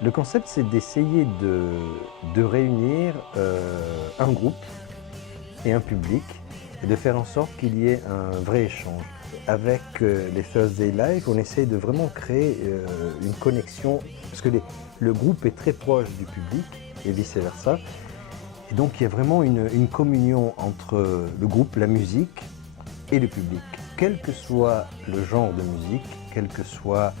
Le concept, c'est d'essayer de réunir un groupe et un public et de faire en sorte qu'il y ait un vrai échange. Avec les Thursday Live, on essaye de vraiment créer une connexion, parce que le groupe est très proche du public et vice-versa. Et donc il y a vraiment une communion entre le groupe, la musique et le public. Quel que soit le genre de musique, quel que soit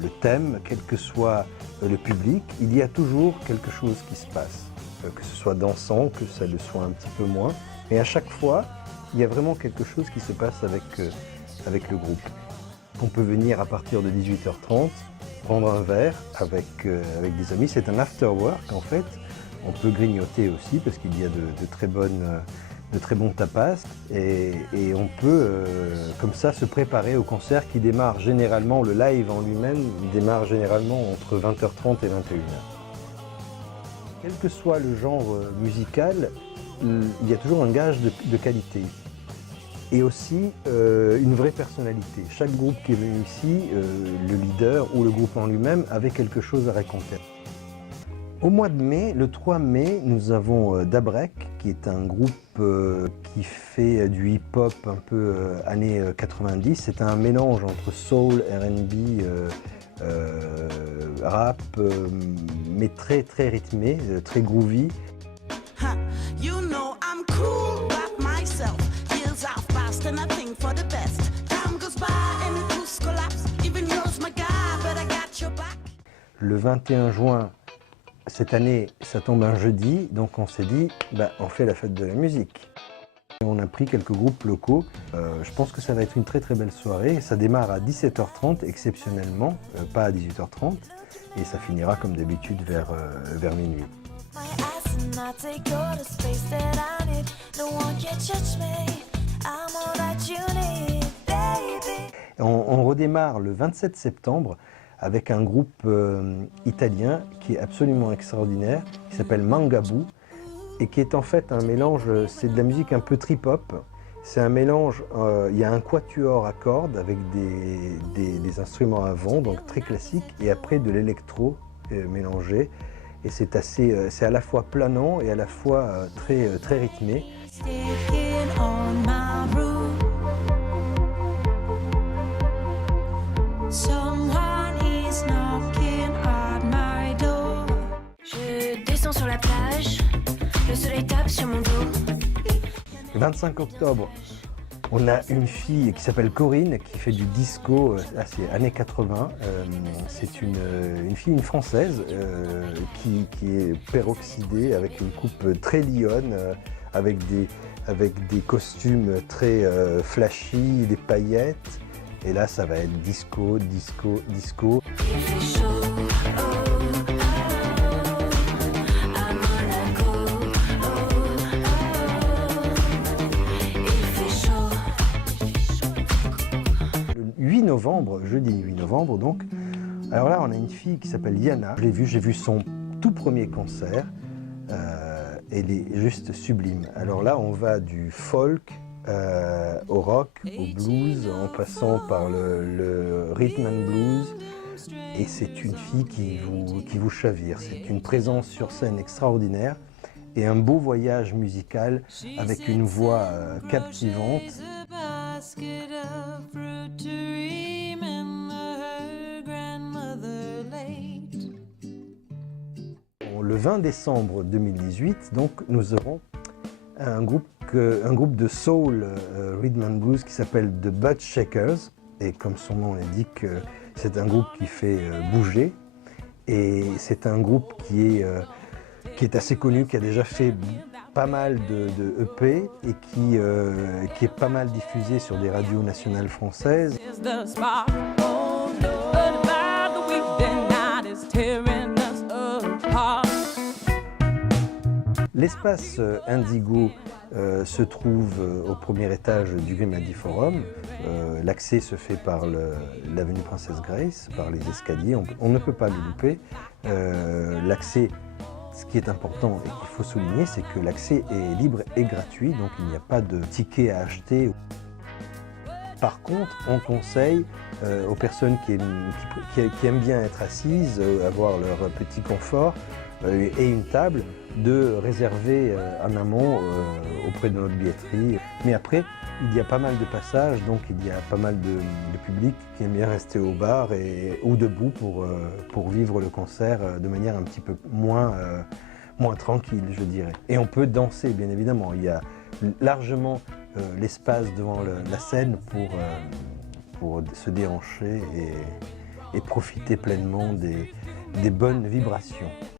le thème, quel que soit le public, il y a toujours quelque chose qui se passe. Que ce soit dansant, que ça le soit un petit peu moins. Mais à chaque fois, il y a vraiment quelque chose qui se passe avec le groupe. On peut venir à partir de 18h30, prendre un verre avec des amis. C'est un after work en fait. On peut grignoter aussi parce qu'il y a de très bons tapas et on peut comme ça se préparer au concert qui démarre généralement, le live en lui-même démarre généralement entre 20h30 et 21h. Quel que soit le genre musical, il y a toujours un gage de qualité et aussi une vraie personnalité. Chaque groupe qui est venu ici, le leader ou le groupe en lui-même avait quelque chose à raconter. Au mois de mai, le 3 mai, nous avons Dabrek, qui est un groupe qui fait du hip-hop un peu années 90. C'est un mélange entre soul, R&B, rap, mais très rythmé, très groovy. Le 21 juin, cette année, ça tombe un jeudi, donc on s'est dit, on fait la fête de la musique. On a pris quelques groupes locaux. Je pense que ça va être une très belle soirée. Ça démarre à 17h30 exceptionnellement, pas à 18h30, et ça finira comme d'habitude vers minuit. On redémarre le 27 septembre avec un groupe italien qui est absolument extraordinaire, qui s'appelle Mangaboo, et qui est en fait un mélange, c'est de la musique un peu trip-hop. C'est un mélange, il y a un quatuor à cordes avec des instruments à vent, donc très classique, et après de l'électro mélangé. Et c'est à la fois planant et à la fois très rythmé. Sur la plage, le soleil tape sur mon dos. Le 25 octobre, on a une fille qui s'appelle Corinne qui fait du disco, c'est années 80. C'est une Française qui est peroxydée avec une coupe très lionne, avec des costumes très flashy, des paillettes. Et là, ça va être disco. Il fait chaud, jeudi 8 novembre donc. Alors là, on a une fille qui s'appelle Yana. J'ai vu son tout premier concert. Elle est juste sublime. Alors là, on va du folk au rock, au blues, en passant par le rhythm and blues. Et c'est une fille qui vous chavire. C'est une présence sur scène extraordinaire et un beau voyage musical avec une voix captivante. Le 20 décembre 2018, donc, nous aurons un groupe de soul rhythm and blues qui s'appelle The Butt Shakers. Et comme son nom l'indique, c'est un groupe qui fait bouger. Et c'est un groupe qui est assez connu, qui a déjà fait pas mal de EP et qui est pas mal diffusé sur des radios nationales françaises. L'espace Indigo se trouve au premier étage du Grimaldi Forum. L'accès se fait par l'avenue Princesse Grace, par les escaliers. On ne peut pas le louper. L'accès, ce qui est important et qu'il faut souligner, c'est que l'accès est libre et gratuit, donc il n'y a pas de ticket à acheter. Par contre, on conseille aux personnes qui aiment bien être assises, avoir leur petit confort et une table, de réserver en amont auprès de notre billetterie. Mais après, il y a pas mal de passages, donc il y a pas mal de public qui aime bien rester au bar ou debout pour vivre le concert de manière un petit peu moins tranquille, je dirais. Et on peut danser, bien évidemment. Il y a largement l'espace devant la scène pour se déhancher et profiter pleinement des bonnes vibrations.